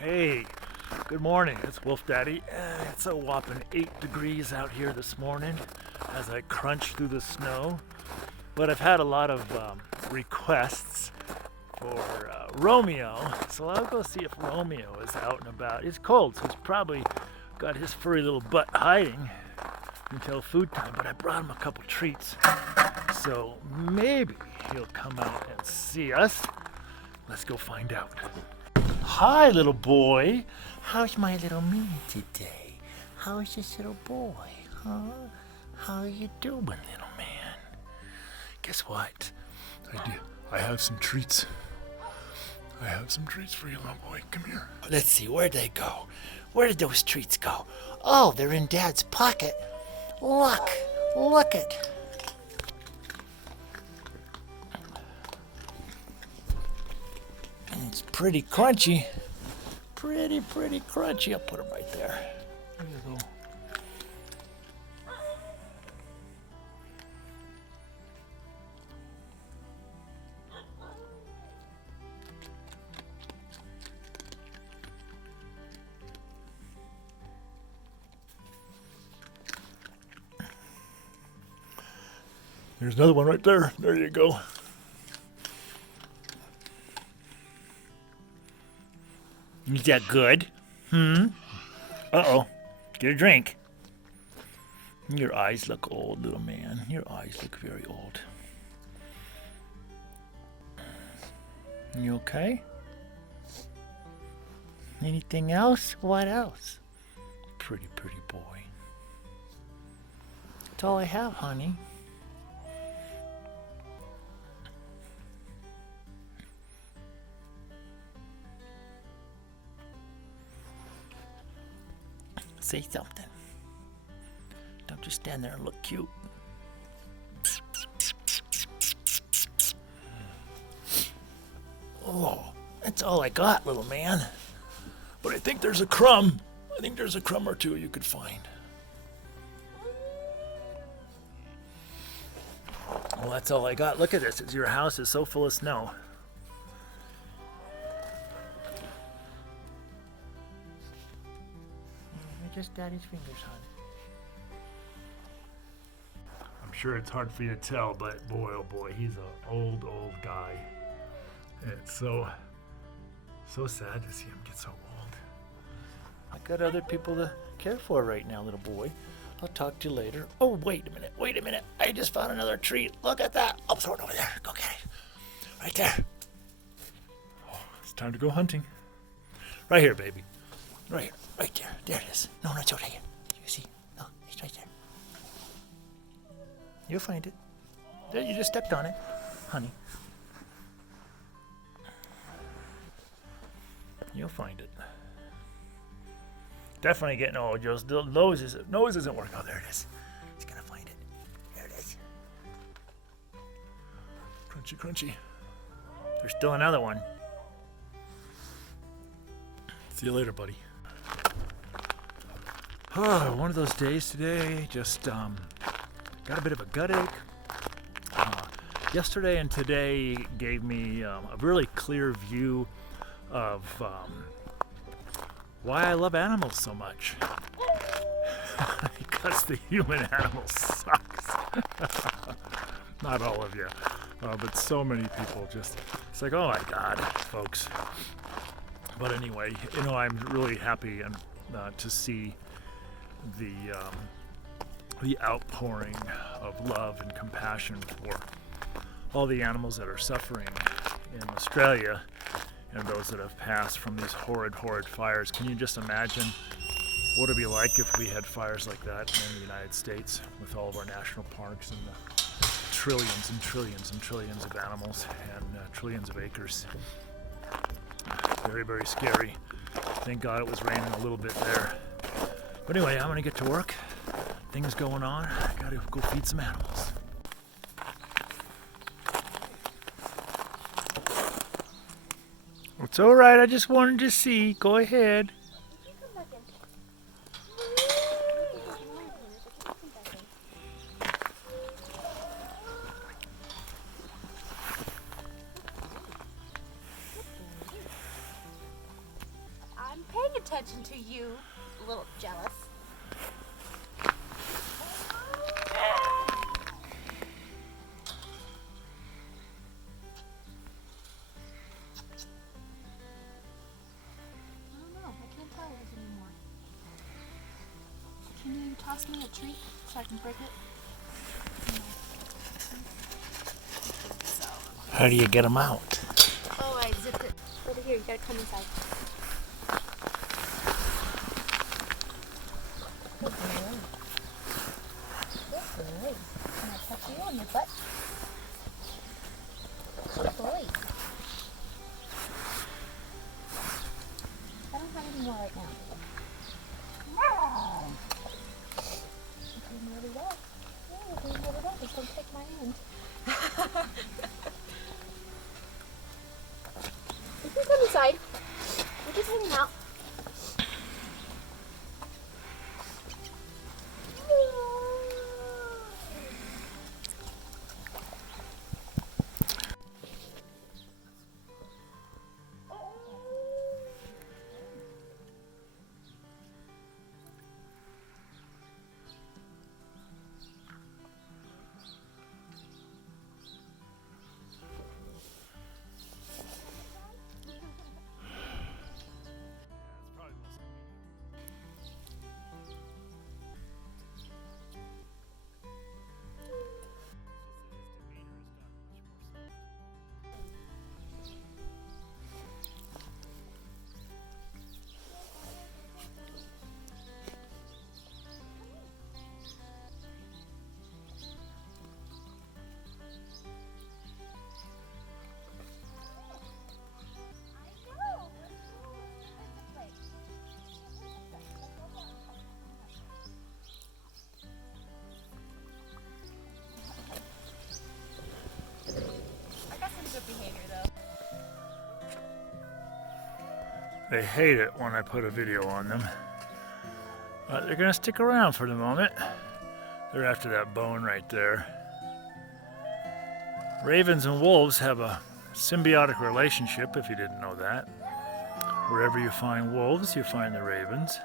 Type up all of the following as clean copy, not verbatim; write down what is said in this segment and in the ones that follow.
Hey, good morning. It's Wolf Daddy. It's a whopping 8 degrees out here this morning as I crunch through the snow. But I've had a lot of requests for Romeo, so I'll go see if Romeo is out and about. It's cold, so he's probably got his furry little butt hiding until food time, but I brought him a couple treats, so maybe he'll come out and see us. Let's go find out. Hi, little boy. How's my little me today? How's this little boy, huh? How you doing, little man? Guess what? I have some treats. I have some treats for you, little boy. Come here. Let's see, where'd they go? Where did those treats go? Oh, they're in Dad's pocket. Look it. It's pretty crunchy. Pretty crunchy. I'll put them right there. There you go. There's another one right there. There you go. Is that good? Uh-oh. Get a drink. Your eyes look old, little man. Your eyes look very old. You okay? Anything else? What else? Pretty boy. That's all I have, honey. Say something. Don't just stand there and look cute. Oh, that's all I got, little man. But I think there's a crumb. I think there's a crumb or two you could find. Well, that's all I got. Look at this. Your house is so full of snow. Just Daddy's fingers, hon. I'm sure it's hard for you to tell, but boy, oh boy, he's an old guy. And it's so sad to see him get so old. I got other people to care for right now, little boy. I'll talk to you later. Oh, wait a minute. I just found another treat. Look at that. I'll throw it over there. Go get it. Right there. Oh, it's time to go hunting. Right here, baby. Right there. There it is. No, it's over here. You see? No, it's right there. You'll find it. There, you just stepped on it, honey. You'll find it. Definitely getting old. Your nose isn't working. Oh, there it is. He's gonna find it. There it is. Crunchy. There's still another one. See you later, buddy. One of those days today, just got a bit of a gut ache. Yesterday and today gave me a really clear view of why I love animals so much. Because the human animal sucks. Not all of you, but so many people just, it's like, oh my God, folks. But anyway, I'm really happy and to see the outpouring of love and compassion for all the animals that are suffering in Australia and those that have passed from these horrid fires. Can you just imagine what it would be like if we had fires like that in the United States with all of our national parks and the trillions and trillions of animals and trillions of acres? Very scary. Thank God it was raining a little bit there. But anyway, I'm gonna get to work. Things going on. I gotta go feed some animals. It's all right. I just wanted to see. Go ahead. attention to you. A little jealous. Can you toss me a treat so I can break it? How do you get them out? Oh, I zipped it. Over here, you gotta come inside. Good boy. Good boy. Can I touch you on your butt? Good boy. I don't have any more right now. You're doing really well. Yeah, you're doing really well. Just don't take my hand. You can come inside. We're just hanging out. They hate it when I put a video on them. But they're gonna stick around for the moment. They're after that bone right there. Ravens and wolves have a symbiotic relationship, if you didn't know that. Wherever you find wolves, you find the ravens.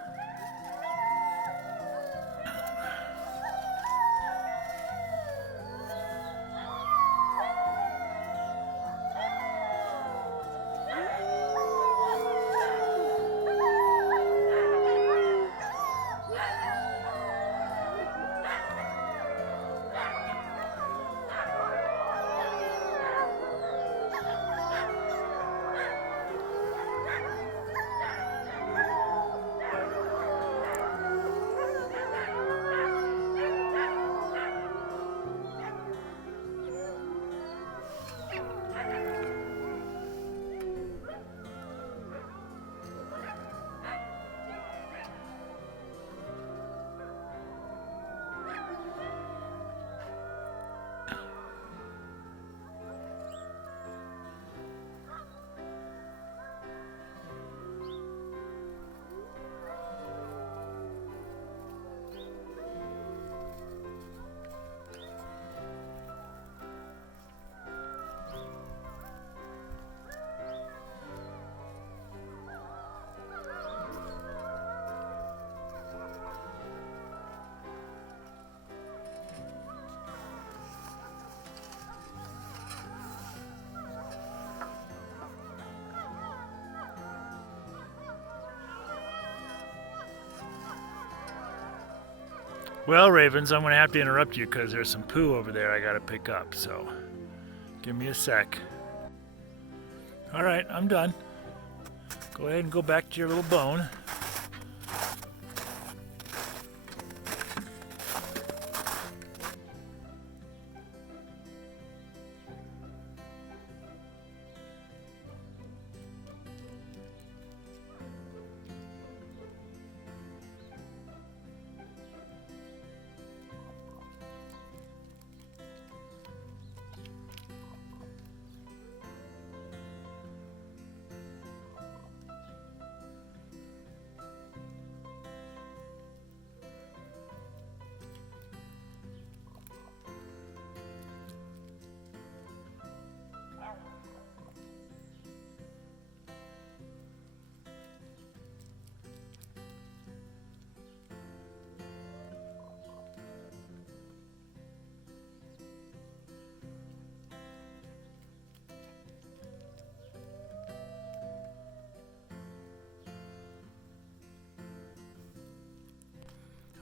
Well, Ravens, I'm going to have to interrupt you because there's some poo over there I got to pick up, so give me a sec. All right, I'm done. Go ahead and go back to your little bone.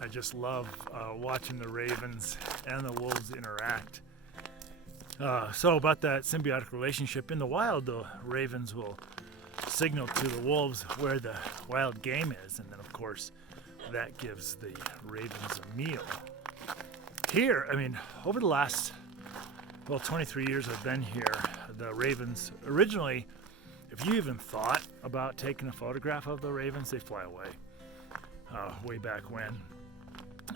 I just love watching the ravens and the wolves interact. So about that symbiotic relationship, in the wild, the ravens will signal to the wolves where the wild game is, and then of course that gives the ravens a meal. Here, I mean, over the last 23 years I've been here, the ravens originally, if you even thought about taking a photograph of the ravens, they fly away way back when.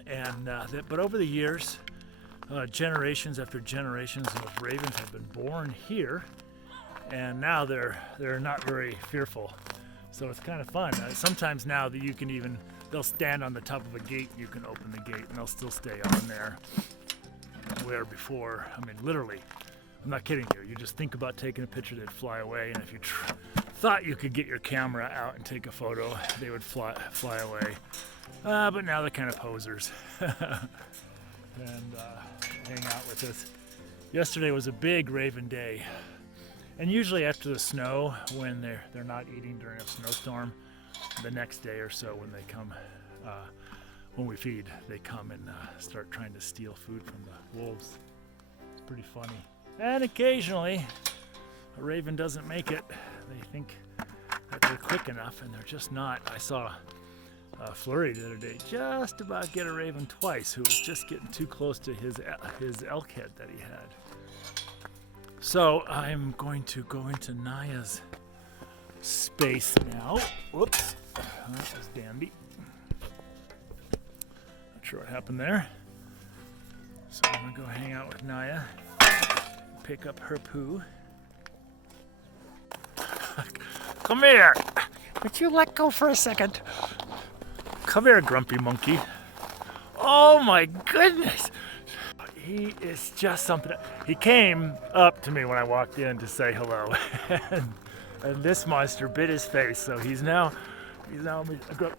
And but over the years, generations after generations of ravens have been born here, and now they're not very fearful. So it's kind of fun. Sometimes now that you can even, they'll stand on the top of a gate, you can open the gate and they'll still stay on there. Where before, I mean literally, I'm not kidding you, you just think about taking a picture, they'd fly away, and if you thought you could get your camera out and take a photo, they would fly away. But now they're kind of posers and hang out with us. Yesterday was a big raven day, and usually after the snow, when they're not eating during a snowstorm, the next day or so when they come, when we feed, they come and start trying to steal food from the wolves. It's pretty funny. And occasionally, a raven doesn't make it. They think that they're quick enough, and they're just not. I saw Flurry the other day just about get a raven twice, who was just getting too close to his elk head that he had. So I'm going to go into Naya's space now. Whoops, that was dandy. Not sure what happened there. So I'm gonna go hang out with Naya, pick up her poo. Come here. Would you let go for a second? Come here, grumpy monkey. Oh my goodness. He is just something. He came up to me when I walked in to say hello. and this monster bit his face, so he's now,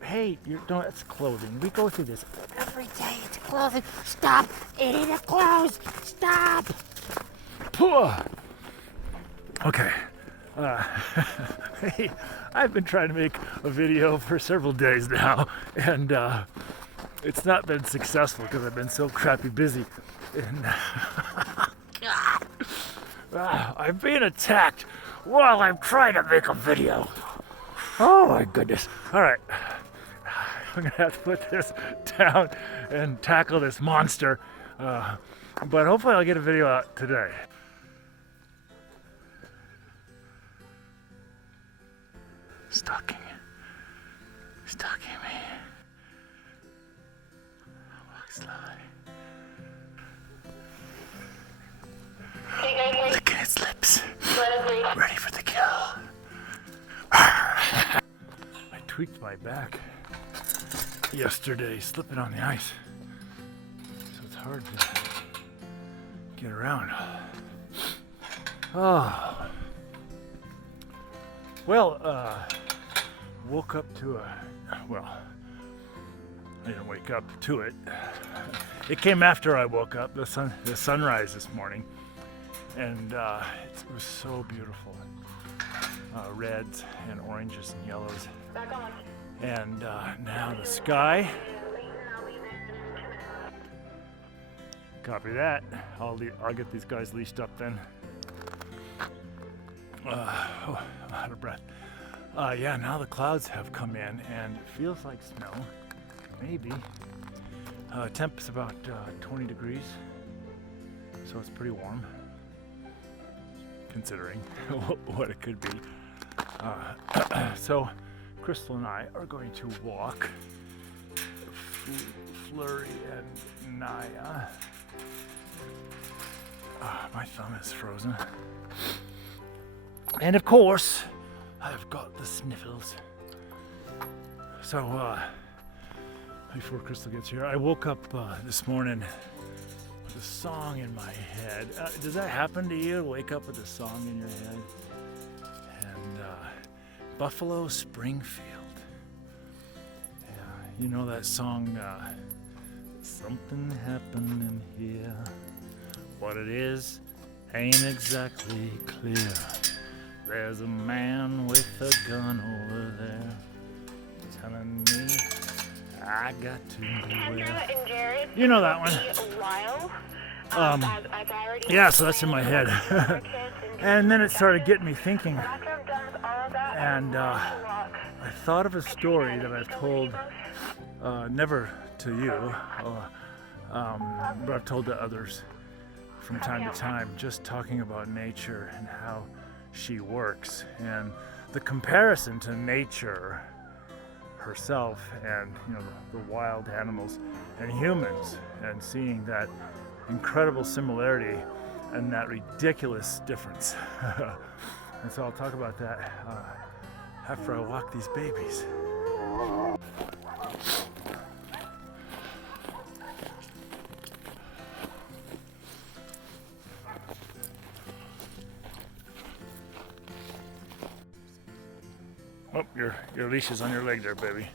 hey, it's clothing. We go through this every day. It's clothing. Stop eating the clothes. Stop. Okay. Hey, I've been trying to make a video for several days now, and it's not been successful because I've been so crappy busy. And I'm being attacked while I'm trying to make a video. Oh my goodness. All right. I'm gonna have to put this down and tackle this monster. But hopefully I'll get a video out today. Stalking me. Walk slowly. Licking its lips. Ready for the kill. I tweaked my back yesterday, slipping on the ice. So it's hard to get around. Oh. Well, woke up to I didn't wake up to it. It came after I woke up, the sunrise this morning, and it was so beautiful. Reds and oranges and yellows. And now the sky. Copy that. I'll get these guys leashed up then. I'm out of breath. Yeah, now the clouds have come in and it feels like snow. Maybe. Temp is about 20 degrees, so it's pretty warm, considering what it could be. So Crystal and I are going to walk Flurry and Naya. My thumb is frozen. And of course, I've got the sniffles. So, before Crystal gets here, I woke up this morning with a song in my head. Does that happen to you? Wake up with a song in your head? And Buffalo Springfield. Yeah, you know that song, Something Happened in Here. What it is ain't exactly clear. There's a man with a gun over there telling me I got to do it. And Jared, You know that one. a while. I've already Yeah, so that's in my head. And then it started getting me thinking. after I'm done with all of that, And I thought of a story that I've told, never to you, but I've told to others from time to time, just talking about nature and how she works, and the comparison to nature herself and the wild animals and humans, and seeing that incredible similarity and that ridiculous difference. And so I'll talk about that after I walk these babies. Oh, your leash is on your leg there, baby.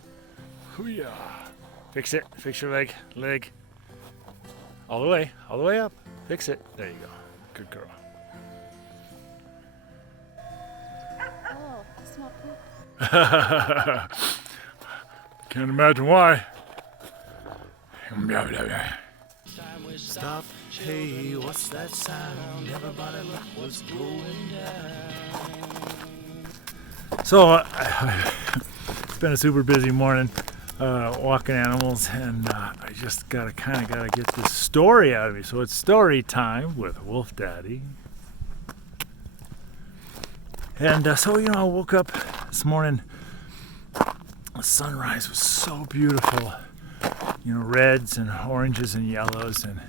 Hoo-yah. Fix it. Fix your leg. Leg. All the way up. Fix it. There you go. Good girl. Oh, I smell poop. Can't imagine why. Stop. Hey, what's that sound? Everybody look what's going down. So, it's been a super busy morning walking animals, and I just gotta get this story out of me. So it's story time with Wolf Daddy. And so, I woke up this morning. The sunrise was so beautiful. Reds and oranges and yellows, and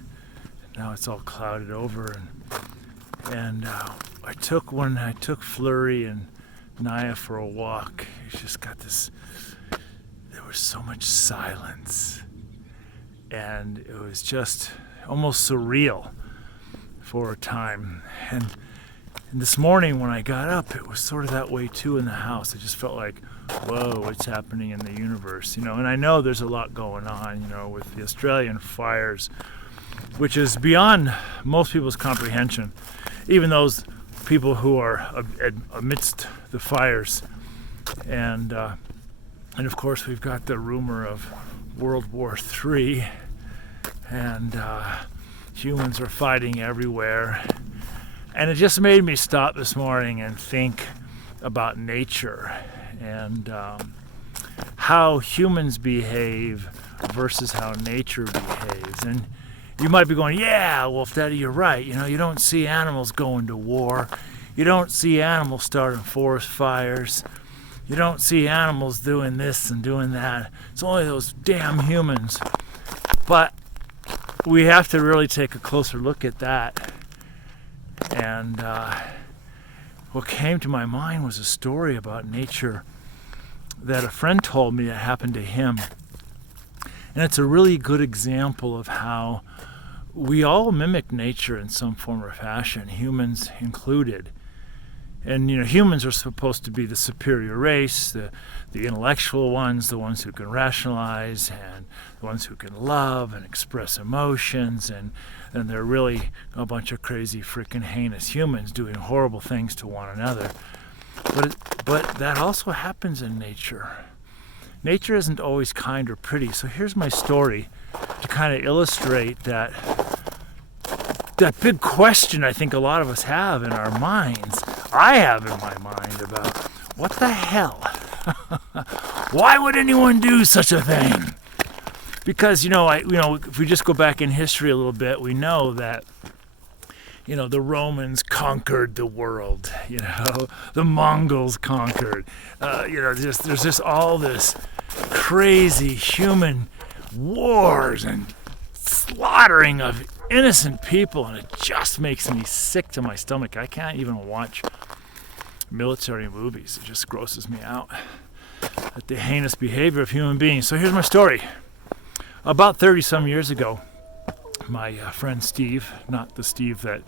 now it's all clouded over. And I took Flurry and Naya for a walk. It's just got this. There was so much silence, and it was just almost surreal for a time. And this morning when I got up, it was sort of that way too in the house. I just felt like, whoa, what's happening in the universe? And I know there's a lot going on, with the Australian fires, which is beyond most people's comprehension. Even those people who are amidst the fires. And of course we've got the rumor of World War III, and humans are fighting everywhere. And it just made me stop this morning and think about nature and how humans behave versus how nature behaves. And you might be going, yeah, Wolf Daddy, you're right. You don't see animals going to war. You don't see animals starting forest fires. You don't see animals doing this and doing that. It's only those damn humans. But we have to really take a closer look at that. And what came to my mind was a story about nature that a friend told me that happened to him. And it's a really good example of how we all mimic nature in some form or fashion, humans included. And humans are supposed to be the superior race, the intellectual ones, the ones who can rationalize, and the ones who can love and express emotions, and they're really a bunch of crazy freaking heinous humans doing horrible things to one another. But that also happens in nature. Nature isn't always kind or pretty. So here's my story to kind of illustrate that big question I think a lot of us have in our minds. I have in my mind about what the hell? Why would anyone do such a thing? Because if we just go back in history a little bit, we know that the Romans conquered the world. The Mongols conquered. There's just all this crazy human wars and slaughtering of innocent people, and it just makes me sick to my stomach. I can't even watch military movies. It just grosses me out at the heinous behavior of human beings. So here's my story. About 30 some years ago, my friend Steve, not the Steve that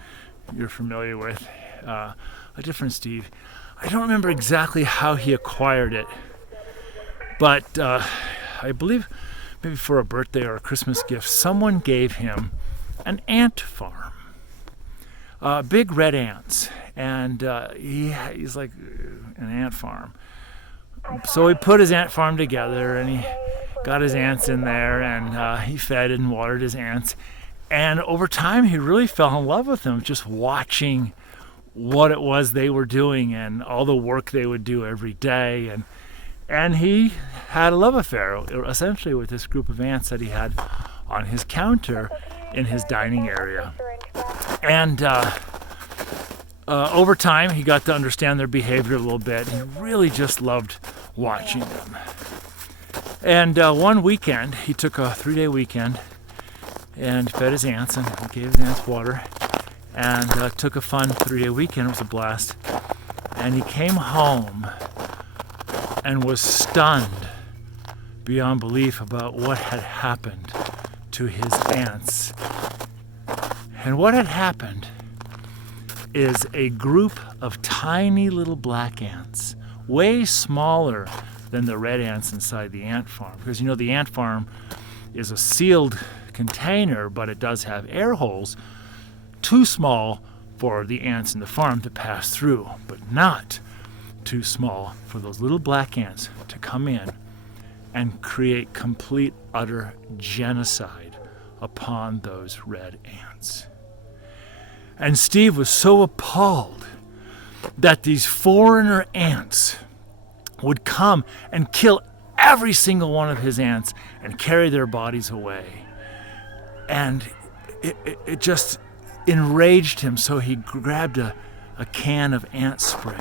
you're familiar with, a different Steve. I don't remember exactly how he acquired it, but I believe maybe for a birthday or a Christmas gift, someone gave him an ant farm, big red ants, and he's like an ant farm. So he put his ant farm together, and he got his ants in there, and he fed and watered his ants. And over time, he really fell in love with them, just watching what it was they were doing and all the work they would do every day. And he had a love affair, essentially, with this group of ants that he had on his counter in his dining area. And over time, he got to understand their behavior a little bit. He really just loved watching them. And one weekend, he took a 3-day weekend and fed his ants and gave his ants water, and took a fun 3-day weekend. It was a blast. And he came home and was stunned beyond belief about what had happened to his ants. And what had happened is a group of tiny little black ants, way smaller than the red ants inside the ant farm. Because you know the ant farm is a sealed container, but it does have air holes, too small for the ants in the farm to pass through, but not too small for those little black ants to come in and create complete, utter genocide upon those red ants. And Steve was so appalled that these foreigner ants would come and kill every single one of his ants and carry their bodies away. And it just enraged him, so he grabbed a can of ant spray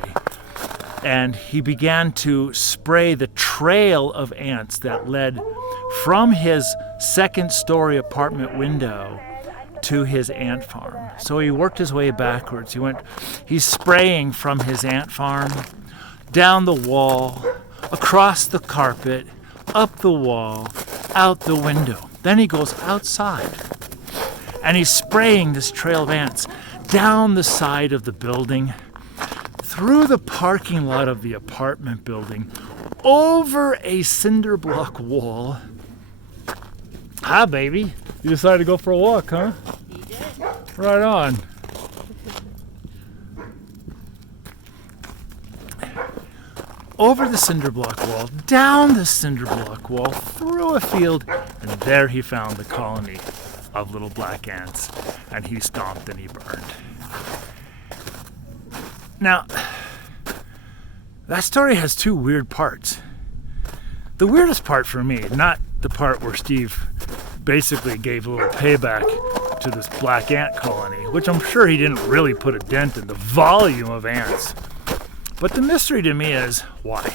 and he began to spray the trail of ants that led from his second-story apartment window to his ant farm. So he worked his way backwards. He's spraying from his ant farm, down the wall, across the carpet, up the wall, out the window. Then he goes outside and he's spraying this trail of ants down the side of the building, through the parking lot of the apartment building, over a cinder block wall. Hi, baby. You decided to go for a walk, huh? He did. Right on. Over the cinder block wall, down the cinder block wall, through a field, and there he found the colony of little black ants, and he stomped and he burned. Now, that story has two weird parts. The weirdest part for me, not the part where Steve basically gave a little payback to this black ant colony, which I'm sure he didn't really put a dent in the volume of ants. But the mystery to me is, why?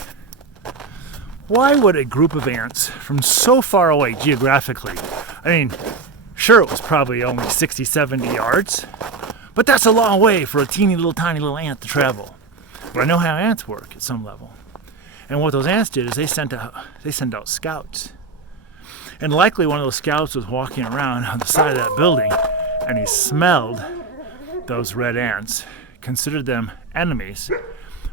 Why would a group of ants from so far away geographically, I mean, sure, it was probably only 60, 70 yards, but that's a long way for a tiny little ant to travel. But I know how ants work at some level. And what those ants did is they sent out scouts. And likely one of those scouts was walking around on the side of that building, and he smelled those red ants, considered them enemies,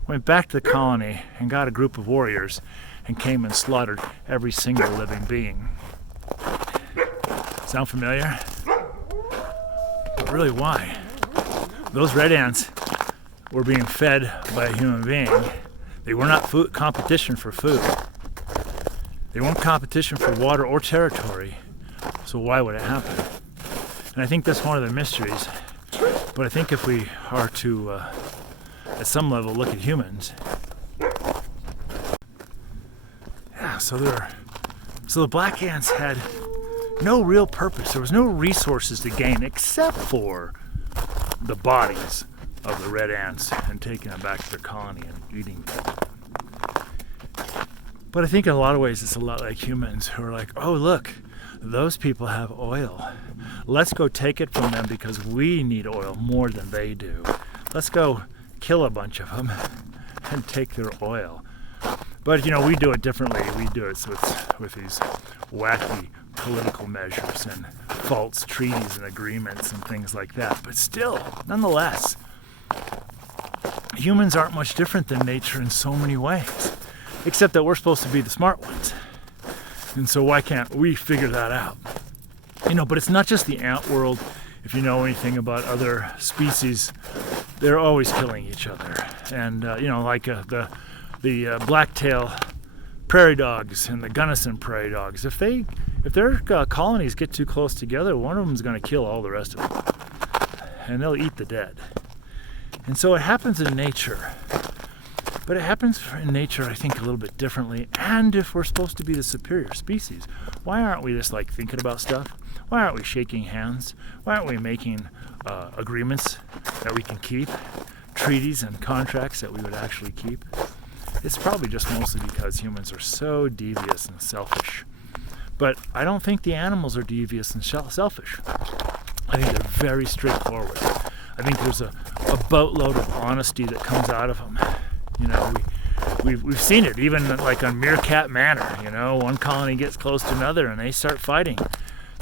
went back to the colony and got a group of warriors and came and slaughtered every single living being. Sound familiar? But really, why? Those red ants were being fed by a human being. They were not competition for food. They weren't competition for water or territory. So why would it happen? And I think that's one of the mysteries. But I think if we are to, at some level, look at humans, so the black ants had no real purpose. There was no resources to gain except for the bodies of the red ants and taking them back to their colony and eating them. But I think in a lot of ways it's a lot like humans who are like, oh look, those people have oil. Let's go take it from them because we need oil more than they do. Let's go kill a bunch of them and take their oil. But we do it differently. We do it with these wacky political measures and false treaties and agreements and things like that. But still, nonetheless, humans aren't much different than nature in so many ways, except that we're supposed to be the smart ones. And so why can't we figure that out? But it's not just the ant world. If you know anything about other species, they're always killing each other. And like the blacktail prairie dogs and the Gunnison prairie dogs. If their colonies get too close together, one of them is going to kill all the rest of them, and they'll eat the dead. And so it happens in nature. But it happens in nature, I think, a little bit differently. And if we're supposed to be the superior species, why aren't we just like thinking about stuff? Why aren't we shaking hands? Why aren't we making agreements that we can keep? Treaties and contracts that we would actually keep? It's probably just mostly because humans are so devious and selfish. But I don't think the animals are devious and selfish. I think they're very straightforward. I think there's a boatload of honesty that comes out of them. You know, we've seen it even like on Meerkat Manor. You know, one colony gets close to another and they start fighting.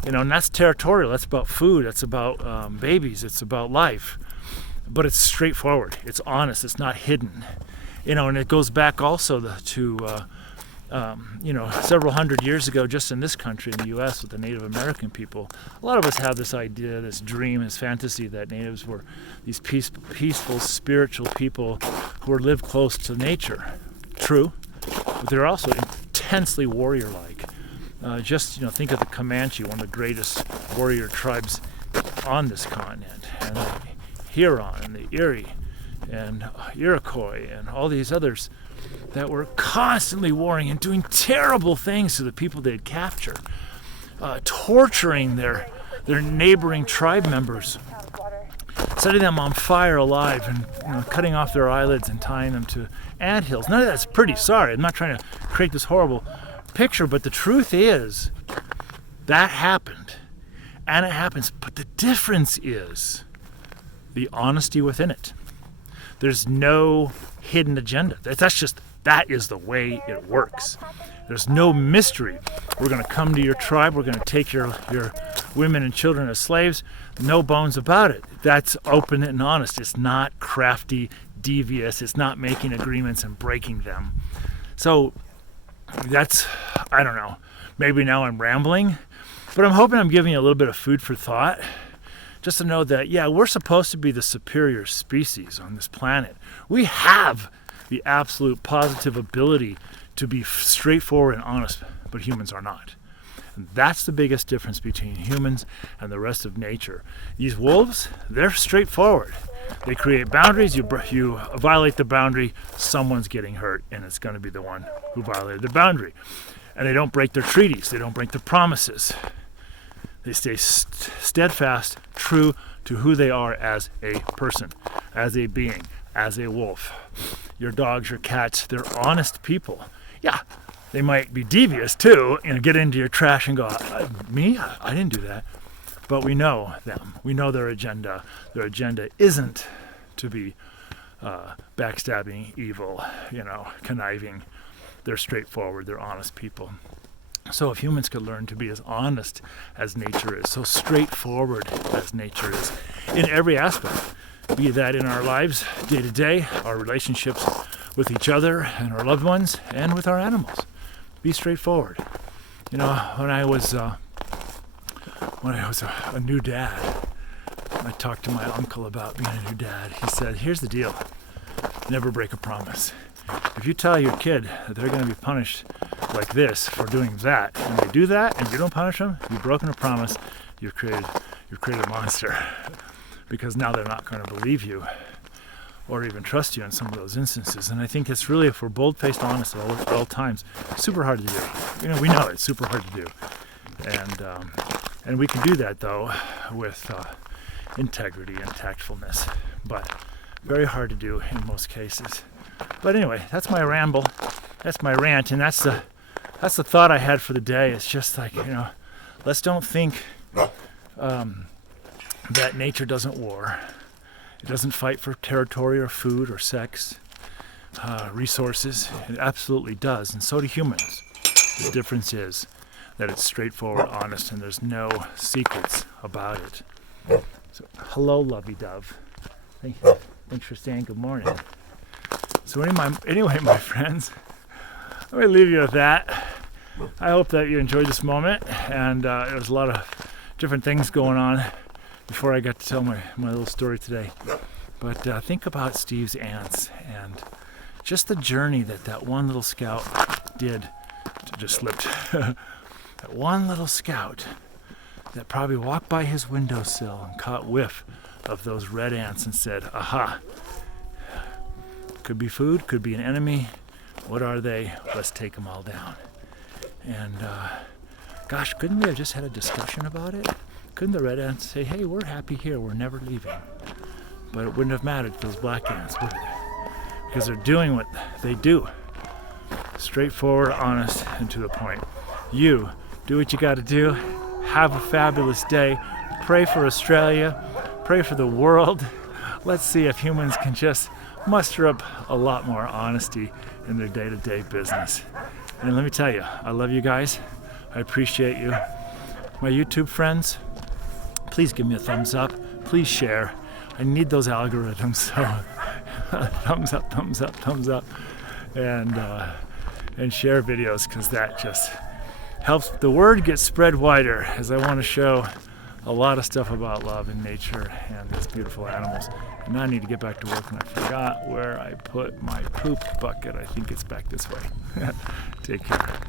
You know, and that's territorial. That's about food. That's about babies. It's about life. But it's straightforward. It's honest. It's not hidden. You know, and it goes back also to several hundred years ago, just in this country, in the U.S., with the Native American people. A lot of us have this idea, this dream, this fantasy that natives were these peaceful, spiritual people who lived close to nature. True, but they're also intensely warrior-like. Think of the Comanche, one of the greatest warrior tribes on this continent, and the Huron and the Erie and Iroquois and all these others that were constantly warring and doing terrible things to the people they'd capture, torturing their neighboring tribe members, setting them on fire alive, and cutting off their eyelids and tying them to anthills. None of that's pretty. Sorry, I'm not trying to create this horrible picture, but the truth is that happened, and it happens. But the difference is the honesty within it. There's no hidden agenda. That is the way it works. There's no mystery. We're going to come to your tribe. We're going to take your women and children as slaves. No bones about it. That's open and honest. It's not crafty, devious. It's not making agreements and breaking them. So I don't know. Maybe now I'm rambling, but I'm hoping I'm giving you a little bit of food for thought. Just to know that, yeah, we're supposed to be the superior species on this planet. We have the absolute positive ability to be straightforward and honest, but humans are not. And that's the biggest difference between humans and the rest of nature. These wolves, they're straightforward. They create boundaries. You violate the boundary, someone's getting hurt, and it's going to be the one who violated the boundary. And they don't break their treaties. They don't break their promises. They stay steadfast, true to who they are as a person, as a being, as a wolf. Your dogs, your cats, they're honest people. Yeah, they might be devious too, get into your trash and go, me? I didn't do that. But we know them. We know their agenda. Their agenda isn't to be backstabbing, evil, conniving. They're straightforward. They're honest people. So if humans could learn to be as honest as nature is, so straightforward as nature is, in every aspect, be that in our lives, day to day, our relationships with each other and our loved ones, and with our animals, be straightforward. When I was a new dad, I talked to my uncle about being a new dad. He said, here's the deal, never break a promise. If you tell your kid that they're going to be punished like this for doing that, and they do that and you don't punish them, you've broken a promise, you've created a monster. Because now they're not going to believe you or even trust you in some of those instances. And I think it's really, if we're bold-faced honest at all times, super hard to do. We know it's super hard to do. And we can do that, though, with integrity and tactfulness. But very hard to do in most cases. But anyway, that's my ramble. That's my rant. And that's the thought I had for the day. It's just like, let's don't think that nature doesn't war. It doesn't fight for territory or food or sex, resources. It absolutely does, and so do humans. The difference is that it's straightforward, honest, and there's no secrets about it. So, hello, lovey-dove. Thanks for saying good morning. So anyway, my friends, let me leave you with that. I hope that you enjoyed this moment, and there was a lot of different things going on before I got to tell my little story today. But think about Steve's ants and just the journey that one little scout did to just slipped. That one little scout that probably walked by his windowsill and caught whiff of those red ants and said, aha, could be food, could be an enemy. What are they? Let's take them all down. And gosh, couldn't we have just had a discussion about it? Couldn't the red ants say, hey, we're happy here, we're never leaving? But it wouldn't have mattered to those black ants, would it? Because they're doing what they do. Straightforward, honest, and to the point. You, do what you got to do. Have a fabulous day. Pray for Australia. Pray for the world. Let's see if humans can just muster up a lot more honesty in their day-to-day business. And let me tell you, I love you guys. I appreciate you. My YouTube friends, please give me a thumbs up. Please share. I need those algorithms, so thumbs up, thumbs up, thumbs up. And share videos, because that just helps the word get spread wider, as I want to show a lot of stuff about love and nature and these beautiful animals. And now I need to get back to work, and I forgot where I put my poop bucket. I think it's back this way. Take care.